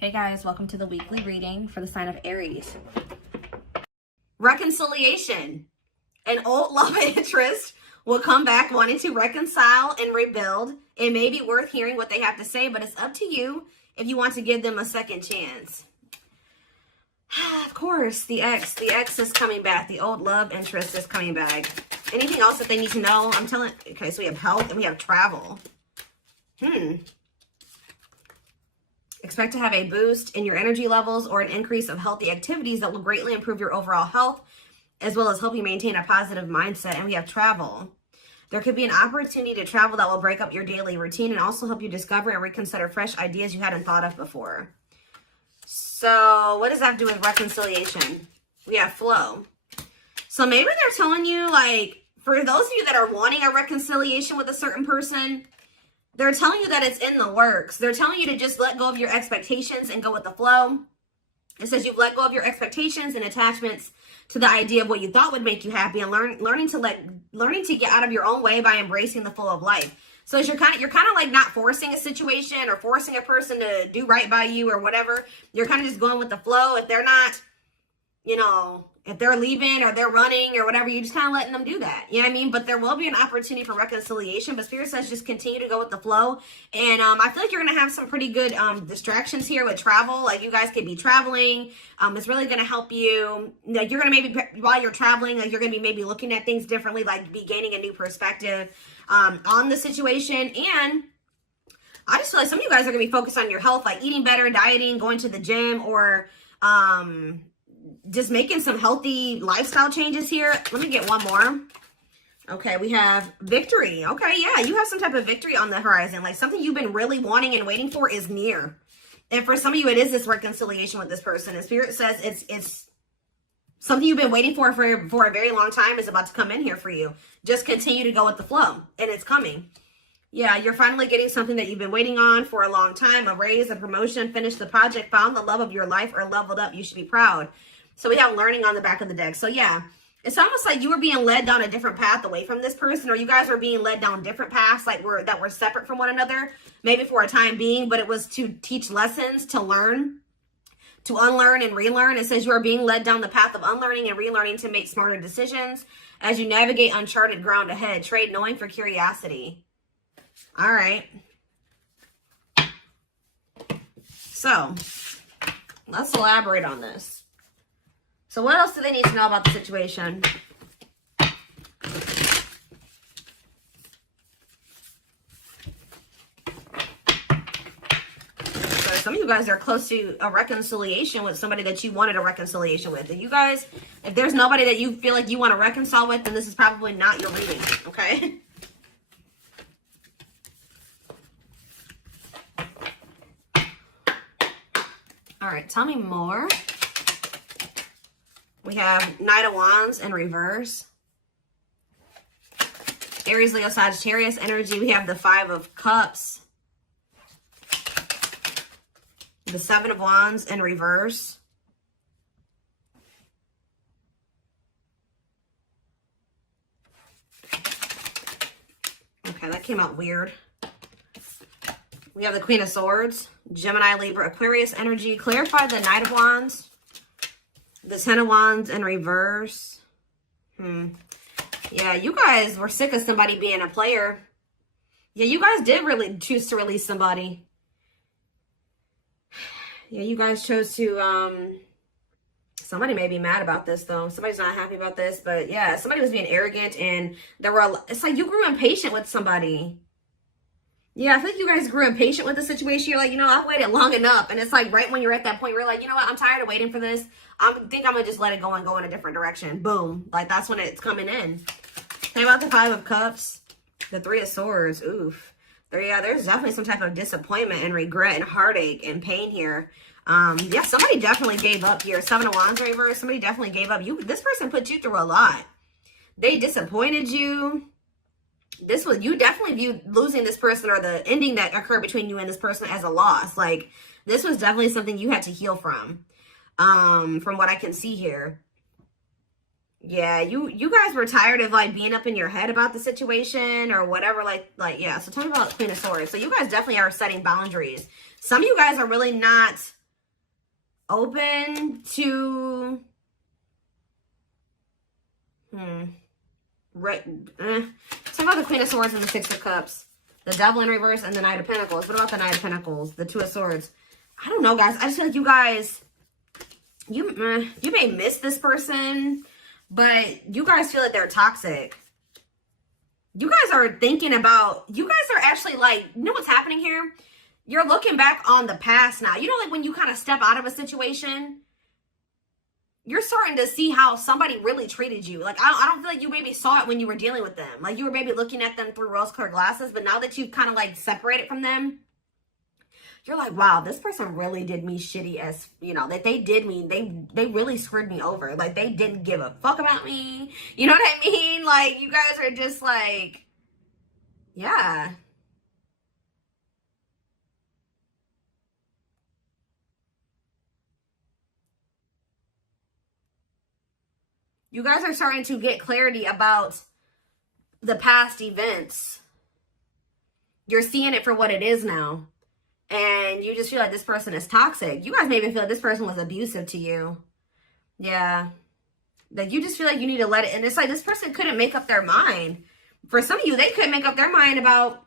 Hey guys, welcome to the weekly reading for the sign of Aries. Reconciliation. An old love interest will come back wanting to reconcile and rebuild. It may be worth hearing what they have to say, but it's up to you if you want to give them a second chance. Of course, the ex is coming back. The old love interest is coming back. Anything else that they need to know? Okay, so we have health and we have travel. Expect to have a boost in your energy levels or an increase of healthy activities that will greatly improve your overall health, as well as help you maintain a positive mindset. And we have travel. There could be an opportunity to travel that will break up your daily routine and also help you discover and reconsider fresh ideas you hadn't thought of before. So what does that have to do with reconciliation? We have flow. So maybe they're telling you, like, for those of you that are wanting a reconciliation with a certain person, they're telling you that it's in the works. They're telling you to just let go of your expectations and go with the flow. It says you've let go of your expectations and attachments to the idea of what you thought would make you happy, and learning to get out of your own way by embracing the flow of life. So you're kind of like not forcing a situation or forcing a person to do right by you or whatever. You're kind of just going with the flow. If they're not, if they're leaving or they're running or whatever, you're just kind of letting them do that. You know what I mean? But there will be an opportunity for reconciliation. But Spirit says just continue to go with the flow. And I feel like you're going to have some pretty good distractions here with travel. Like you guys could be traveling. It's really going to help you. Like you're going to maybe, while you're traveling, like you're going to be maybe looking at things differently, like be gaining a new perspective on the situation. And I just feel like some of you guys are going to be focused on your health, like eating better, dieting, going to the gym, or just making some healthy lifestyle changes here. Let me get one more. Okay, we have victory. Okay, yeah, you have some type of victory on the horizon. Like something you've been really wanting and waiting for is near. And for some of you, it is this reconciliation with this person. And Spirit says it's something you've been waiting for a very long time is about to come in here for you. Just continue to go with the flow, and it's coming. Yeah, you're finally getting something that you've been waiting on for a long time. A raise, a promotion, finished the project, found the love of your life, or leveled up. You should be proud. So we have learning on the back of the deck. So yeah, it's almost like you were being led down a different path away from this person, or you guys were being led down different paths that were separate from one another, maybe for a time being, but it was to teach lessons, to learn, to unlearn and relearn. It says you are being led down the path of unlearning and relearning to make smarter decisions as you navigate uncharted ground ahead. Trade knowing for curiosity. All right. So let's elaborate on this. So what else do they need to know about the situation? So some of you guys are close to a reconciliation with somebody that you wanted a reconciliation with. And you guys, if there's nobody that you feel like you want to reconcile with, then this is probably not your reading, okay? All right, tell me more. We have Knight of Wands in reverse. Aries, Leo, Sagittarius energy. We have the Five of Cups. The Seven of Wands in reverse. Okay, that came out weird. We have the Queen of Swords. Gemini, Libra, Aquarius energy. Clarify the Knight of Wands. The Ten of Wands in reverse. Yeah, you guys were sick of somebody being a player. Yeah, you guys did really choose to release somebody. Yeah, you guys chose to, somebody may be mad about this though. Somebody's not happy about this, but yeah, somebody was being arrogant and it's like you grew impatient with somebody. Yeah, I think you guys grew impatient with the situation. You're like, I've waited long enough. And it's like right when you're at that point, you're like, you know what? I'm tired of waiting for this. I think I'm going to just let it go and go in a different direction. Boom. Like that's when it's coming in. Think about the Five of Cups. The Three of Swords. Oof. There's definitely some type of disappointment and regret and heartache and pain here. Yeah, somebody definitely gave up here. Seven of Wands reverse. Somebody definitely gave up. This person put you through a lot. They disappointed you. You definitely viewed losing this person or the ending that occurred between you and this person as a loss. Like this was definitely something you had to heal from what I can see here. Yeah, you guys were tired of like being up in your head about the situation or whatever. Yeah. So tell me about Queen of Swords. So you guys definitely are setting boundaries. Some of you guys are really not open to right. Talk about the Queen of Swords and the Six of Cups, the Devil in reverse, and the Knight of Pentacles. What about the Knight of Pentacles, the Two of Swords? I don't know, guys. I just feel like you guys, you may miss this person, but you guys feel like they're toxic. You guys are thinking about, you guys are actually like, you know what's happening here? You're looking back on the past now. You know, like when you kind of step out of a situation, you're starting to see how somebody really treated you. Like, I don't feel like you maybe saw it when you were dealing with them. Like, you were maybe looking at them through rose-colored glasses, but now that you've kind of like separated from them, you're like, wow, this person really did me shitty as, you know, that they did me. They really screwed me over. Like, they didn't give a fuck about me. You know what I mean? Like, you guys are just like, yeah. You guys are starting to get clarity about the past events. You're seeing it for what it is now. And you just feel like this person is toxic. You guys maybe feel like this person was abusive to you. Yeah. Like, you just feel like you need to let it. And it's like this person couldn't make up their mind. For some of you, they couldn't make up their mind about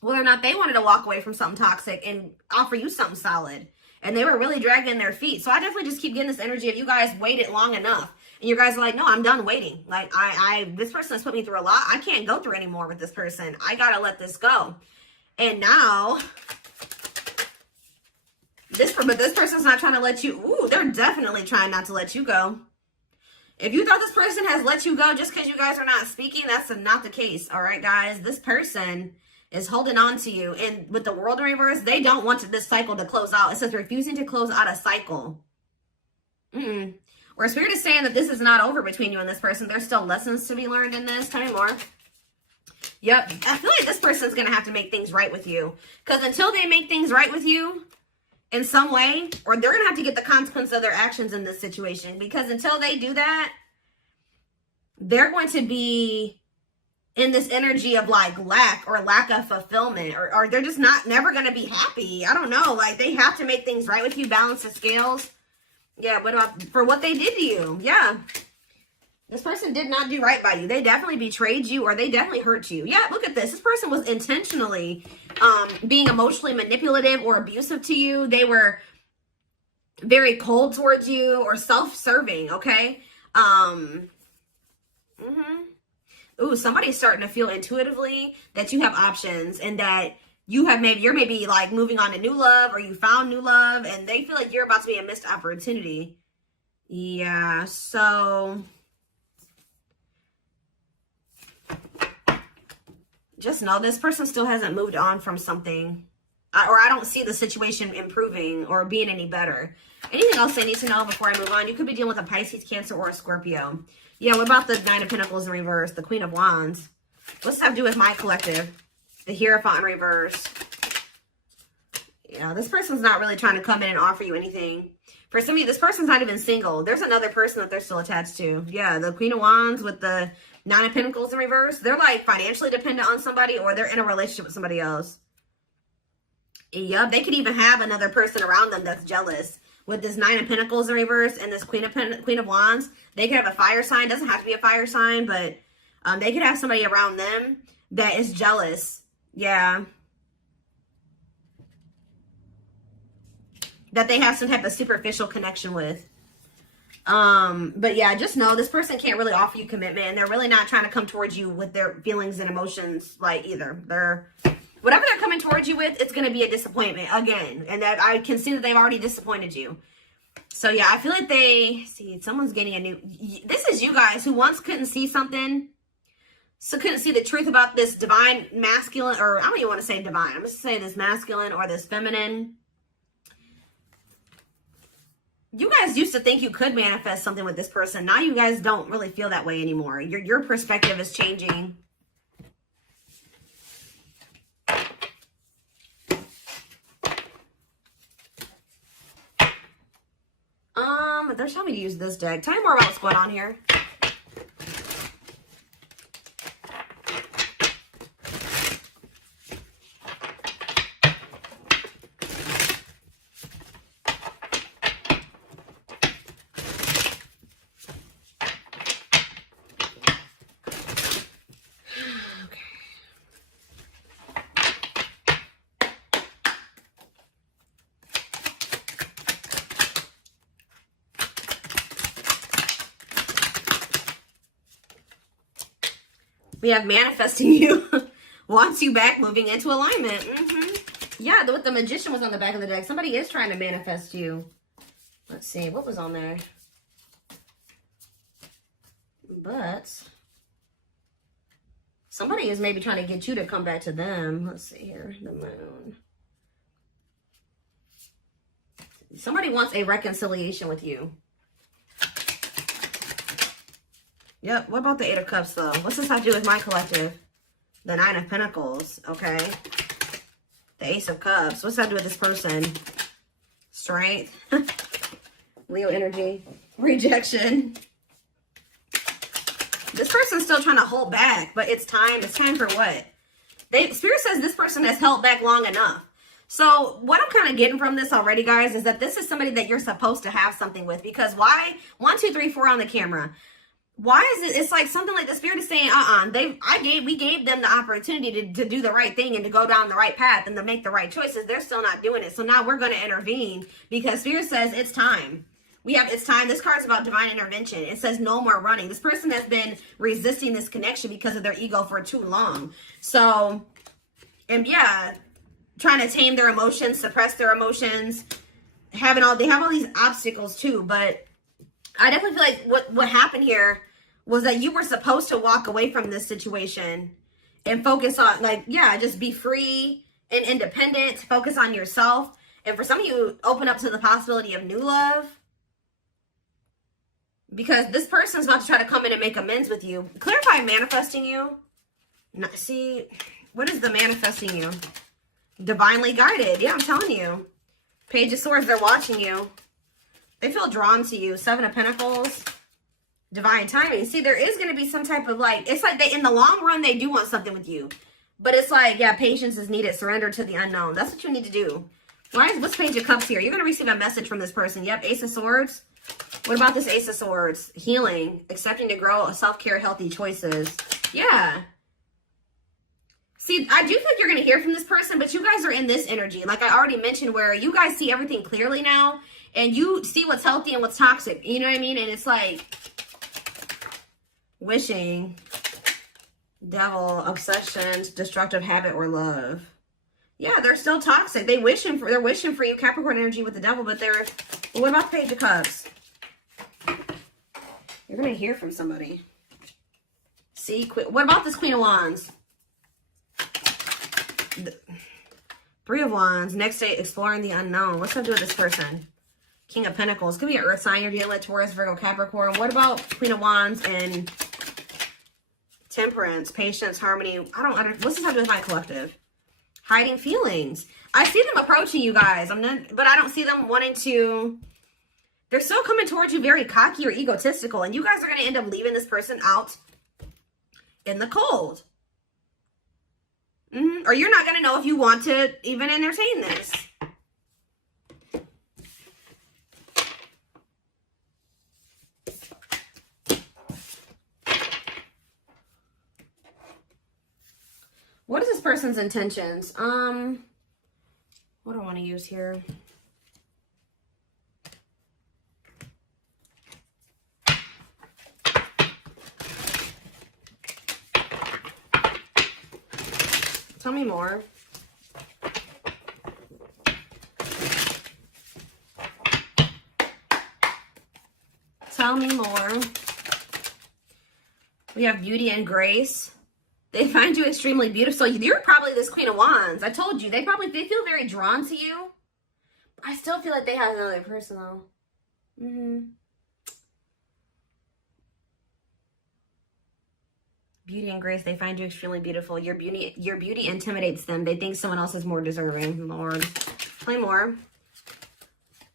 whether or not they wanted to walk away from something toxic and offer you something solid. And they were really dragging their feet. So I definitely just keep getting this energy of you guys waited long enough. And you guys are like, no, I'm done waiting. Like, this person has put me through a lot. I can't go through anymore with this person. I got to let this go. And now, this person's not trying to let you, ooh, they're definitely trying not to let you go. If you thought this person has let you go just because you guys are not speaking, that's not the case. All right, guys, this person is holding on to you. And with the World in reverse, they don't want this cycle to close out. It says refusing to close out a cycle. Or Spirit is saying that this is not over between you and this person. There's still lessons to be learned in this. Tell me more. Yep. I feel like this person's going to have to make things right with you. Because until they make things right with you in some way, or they're going to have to get the consequence of their actions in this situation. Because until they do that, they're going to be in this energy of like lack of fulfillment. Or they're just never going to be happy. I don't know. Like, they have to make things right with you. Balance the scales. Yeah, what about for what they did to you? Yeah. This person did not do right by you. They definitely betrayed you, or they definitely hurt you. Yeah, look at this. This person was intentionally being emotionally manipulative or abusive to you. They were very cold towards you or self-serving, okay? Ooh, somebody's starting to feel intuitively that you have options and that you're maybe like moving on to new love, or you found new love, and they feel like you're about to be a missed opportunity. Yeah, so just know this person still hasn't moved on from something, or I don't see the situation improving or being any better. Anything else I need to know before I move on? You could be dealing with a Pisces, Cancer, or a Scorpio. Yeah, what about the Nine of Pentacles in reverse, the Queen of Wands? What's that have to do with my collective? The Hierophant in reverse. Yeah, this person's not really trying to come in and offer you anything. For some of you, this person's not even single. There's another person that they're still attached to. Yeah, the Queen of Wands with the Nine of Pentacles in reverse. They're like financially dependent on somebody, or they're in a relationship with somebody else. Yep, they could even have another person around them that's jealous. With this Nine of Pentacles in reverse and this Queen of Wands, they could have a fire sign. Doesn't have to be a fire sign, but they could have somebody around them that is jealous. Yeah. That they have some type of superficial connection with. But yeah, just know this person can't really offer you commitment, and they're really not trying to come towards you with their feelings and emotions like either. Whatever they're coming towards you with, it's going to be a disappointment again. And that I can see that they've already disappointed you. So yeah, I feel like someone's getting a new, this is you guys who once couldn't see something. So couldn't see the truth about this divine masculine, or I don't even want to say divine. I'm just saying this masculine or this feminine. You guys used to think you could manifest something with this person. Now you guys don't really feel that way anymore. Your perspective is changing. They're telling me to use this deck. Tell me more about what's going on here. We have manifesting you. Wants you back, moving into alignment. Yeah, the Magician was on the back of the deck. Somebody is trying to manifest you. Let's see. What was on there? But somebody is maybe trying to get you to come back to them. Let's see here. The Moon. Somebody wants a reconciliation with you. Yep. What about the Eight of Cups, though? What's this have to do with my collective? The Nine of Pentacles. Okay. The Ace of Cups. What's that do with this person? Strength. Leo energy. Rejection. This person's still trying to hold back, but it's time. It's time for what? Spirit says this person has held back long enough. So what I'm kind of getting from this already, guys, is that this is somebody that you're supposed to have something with. Because why? 1, 2, 3, 4 on the camera. Why is it? It's like something like the Spirit is saying, we gave them the opportunity to do the right thing and to go down the right path and to make the right choices. They're still not doing it. So now we're going to intervene because Spirit says it's time. It's time. This card is about divine intervention. It says no more running. This person has been resisting this connection because of their ego for too long. So, and yeah, trying to tame their emotions, suppress their emotions, they have all these obstacles too. But I definitely feel like what happened here was that you were supposed to walk away from this situation and focus on, just be free and independent, focus on yourself. And for some of you, open up to the possibility of new love. Because this person's about to try to come in and make amends with you. Clarify manifesting you. See, what is the manifesting you? Divinely guided. Yeah, I'm telling you. Page of Swords, they're watching you. They feel drawn to you. Seven of Pentacles. Divine timing. See, there is going to be some type of it's like in the long run, they do want something with you. But it's like, yeah, patience is needed. Surrender to the unknown. That's what you need to do. What's Page of Cups here? You're going to receive a message from this person. Yep, Ace of Swords. What about this Ace of Swords? Healing, accepting to grow, self-care, healthy choices. Yeah. See, I do think you're going to hear from this person, but you guys are in this energy. Like I already mentioned, where you guys see everything clearly now, and you see what's healthy and what's toxic. You know what I mean? And it's like wishing, devil, obsession, destructive habit, or love. Yeah, they're still toxic. They're wishing for you, Capricorn energy with the devil, but what about the Page of Cups? You're going to hear from somebody. See, what about this Queen of Wands? Three of Wands. Next day, exploring the unknown. What's that do with this person? King of Pentacles. Could be an earth sign you're dealing with, Taurus, Virgo, Capricorn. What about Queen of Wands and Temperance, patience, harmony? What's this have to do with my collective? Hiding feelings. I see them approaching you guys. But I don't see them wanting to. They're still coming towards you very cocky or egotistical. And you guys are going to end up leaving this person out in the cold. Or you're not going to know if you want to even entertain this. What is this person's intentions? What do I want to use here? Tell me more. Tell me more. We have beauty and grace. They find you extremely beautiful. So you're probably this Queen of Wands. I told you. They feel very drawn to you. I still feel like they have another person though. Beauty and grace, they find you extremely beautiful. Your beauty intimidates them. They think someone else is more deserving. Lord. Play more.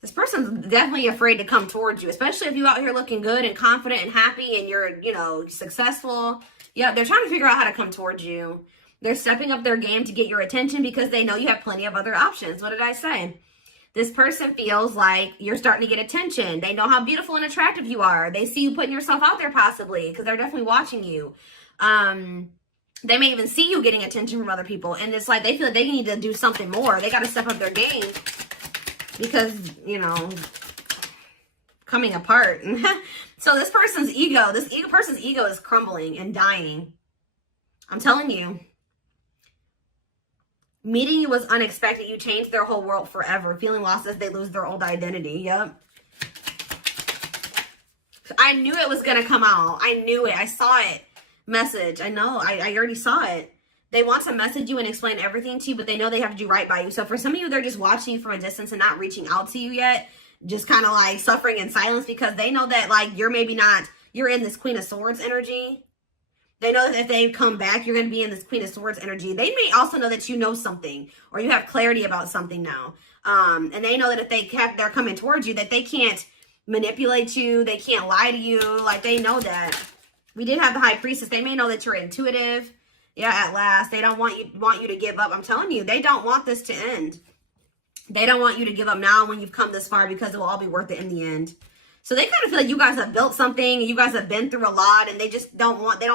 This person's definitely afraid to come towards you, especially if you're out here looking good and confident and happy and you're, successful. Yeah, they're trying to figure out how to come towards you. They're stepping up their game to get your attention because they know you have plenty of other options. What did I say? This person feels like you're starting to get attention. They know how beautiful and attractive you are. They see you putting yourself out there possibly because they're definitely watching you. They may even see you getting attention from other people. And it's like they feel like they need to do something more. They got to step up their game because, coming apart. So this person's ego is crumbling and dying. I'm telling you. Meeting you was unexpected. You changed their whole world forever. Feeling lost as they lose their old identity. Yep. I knew it was going to come out. I knew it. I saw it. Message. I know. I already saw it. They want to message you and explain everything to you, but they know they have to do right by you. So for some of you, they're just watching you from a distance and not reaching out to you yet. Just kind of like suffering in silence because they know that like you're maybe not, you're in this Queen of Swords energy. They know that if they come back, you're going to be in this Queen of Swords energy. They may also know that you know something or you have clarity about something now. And they know that if they're coming towards you, that they can't manipulate you. They can't lie to you. Like, they know that. We did have the High Priestess. They may know that you're intuitive. Yeah, at last. They don't want you to give up. I'm telling you, they don't want this to end. They don't want you to give up now when you've come this far because it will all be worth it in the end. So they kind of feel like you guys have built something, you guys have been through a lot, and they just don't want to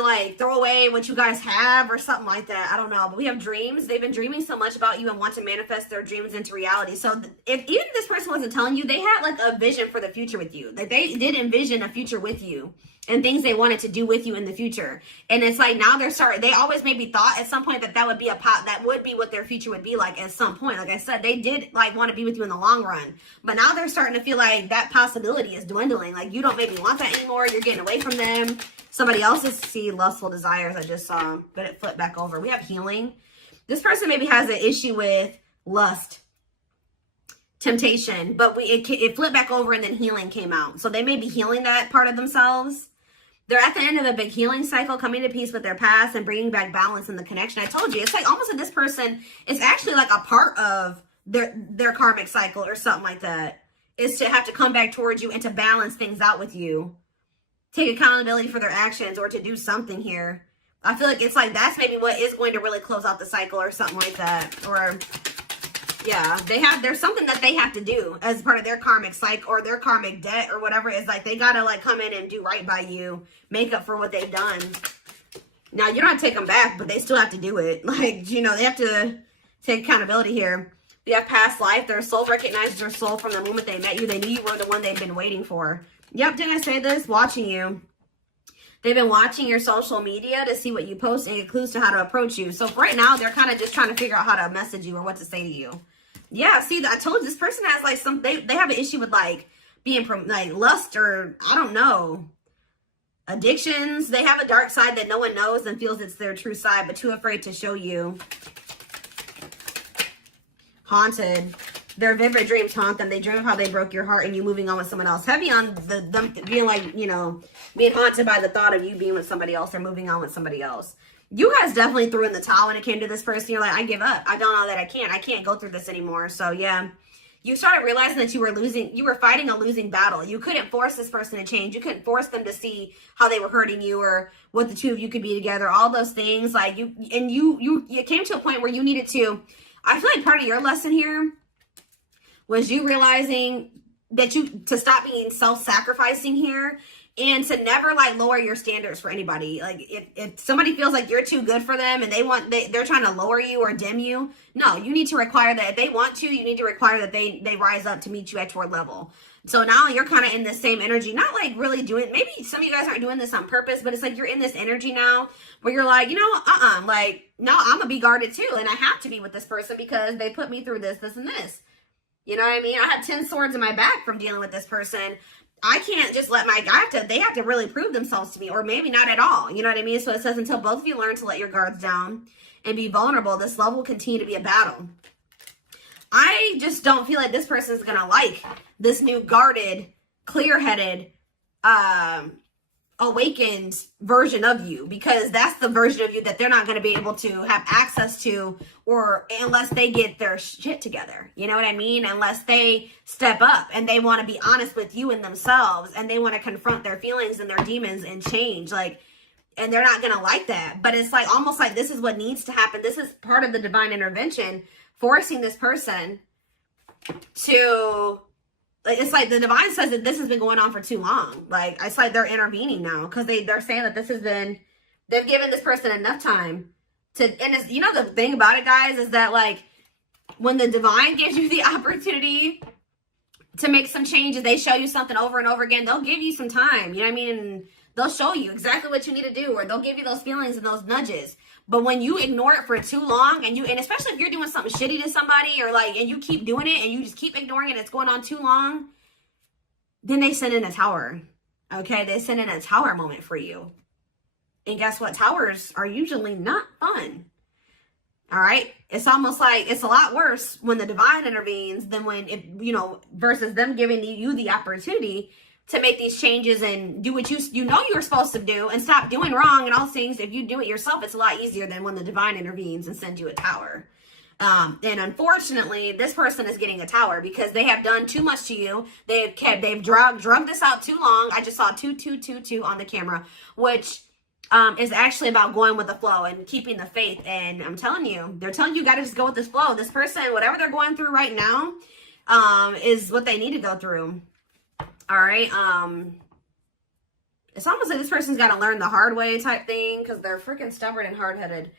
like throw away what you guys have or something like that. I don't know, but we have dreams. They've been dreaming so much about you and want to manifest their dreams into reality. So if even this person wasn't telling you, they had like a vision for the future with you. Like they did envision a future with you and things they wanted to do with you in the future. And it's like now they always maybe thought at some point that would be that would be what their future would be like at some point. Like I said, they did like want to be with you in the long run, but now they're starting to feel like that possibility is dwindling. Like you don't maybe want that anymore. You're getting away from them. Somebody else's lustful desires I just saw, but it flipped back over. We have healing. This person maybe has an issue with lust, temptation, but it flipped back over and then healing came out. So they may be healing that part of themselves. They're at the end of a big healing cycle, coming to peace with their past and bringing back balance in the connection. I told you, it's like almost that this person is actually like a part of their karmic cycle or something like that. Is to have to come back towards you and to balance things out with you. Take accountability for their actions or to do something here. I feel like it's like that's maybe what is going to really close out the cycle or something like that. Or yeah, there's something that they have to do as part of their karmic cycle or their karmic debt or whatever it is. Like they gotta like come in and do right by you, make up for what they've done. Now you don't have to take them back, but they still have to do it. Like, you know, they have to take accountability here. We have past life. Their soul recognizes their soul from the moment they met you. They knew you were the one they've been waiting for. Yep, didn't I say this? Watching you. They've been watching your social media to see what you post and get clues to how to approach you. So for right now, they're kind of just trying to figure out how to message you or what to say to you. Yeah, see, I told you this person has like they have an issue with like being like lust or I don't know, addictions. They have a dark side that no one knows and feels it's their true side, but too afraid to show you. Haunted. Their vivid dreams haunt them. They dream of how they broke your heart and you moving on with someone else. Heavy on them being like, you know, being haunted by the thought of you being with somebody else or moving on with somebody else. You guys definitely threw in the towel when it came to this person. You're like, I give up. I don't know that I can't go through this anymore. So yeah, you started realizing that you were fighting a losing battle. You couldn't force this person to change. You couldn't force them to see how they were hurting you or what the two of you could be together. All those things like you came to a point where you needed to, I feel like part of your lesson here was you realizing that to stop being self-sacrificing here and to never like lower your standards for anybody. Like if somebody feels like you're too good for them and they're trying to lower you or dim you, no, you need to require that if they want to, you need to require that they rise up to meet you at your level. So now you're kind of in the same energy, not like really doing, maybe some of you guys aren't doing this on purpose, but it's like you're in this energy now where you're like, you know, like, no, I'm gonna be guarded too. And I have to be with this person because they put me through this, and this. You know what I mean? I have 10 swords in my back from dealing with this person. I can't just let they have to really prove themselves to me, or maybe not at all. You know what I mean? So it says, until both of you learn to let your guards down and be vulnerable, this love will continue to be a battle. I just don't feel like this person is going to like this new guarded, clear-headed, awakened version of you, because that's the version of you that they're not going to be able to have access to, or unless they get their shit together. You know what I mean? Unless they step up and they want to be honest with you and themselves, and they want to confront their feelings and their demons and change, like, and they're not going to like that. But it's like almost like this is what needs to happen. This is part of the divine intervention, forcing this person to, like, it's like the divine says that this has been going on for too long. Like, it's like they're intervening now because they're saying that this has been, they've given this person enough time to, and it's, you know, the thing about it, guys, is that like when the divine gives you the opportunity to make some changes, they show you something over and over again, they'll give you some time. You know what I mean? And They'll show you exactly what you need to do, or they'll give you those feelings and those nudges. But when you ignore it for too long, and especially if you're doing something shitty to somebody, or like, and you keep doing it and you just keep ignoring it, and it's going on too long, then they send in a tower. Okay, they send in a tower moment for you. And guess what? Towers are usually not fun. All right. It's almost like it's a lot worse when the divine intervenes than when, versus them giving you the opportunity to make these changes and do what you know you're supposed to do and stop doing wrong and all things. If you do it yourself, it's a lot easier than when the divine intervenes and sends you a tower. And unfortunately, this person is getting a tower because they have done too much to you. They've drugged this out too long. I just saw 2222 on the camera, which is actually about going with the flow and keeping the faith. And I'm telling you, they're telling you got to just go with this flow. This person, whatever they're going through right now, is what they need to go through. All right. It's almost like this person's got to learn the hard way type thing because they're freaking stubborn and hard-headed.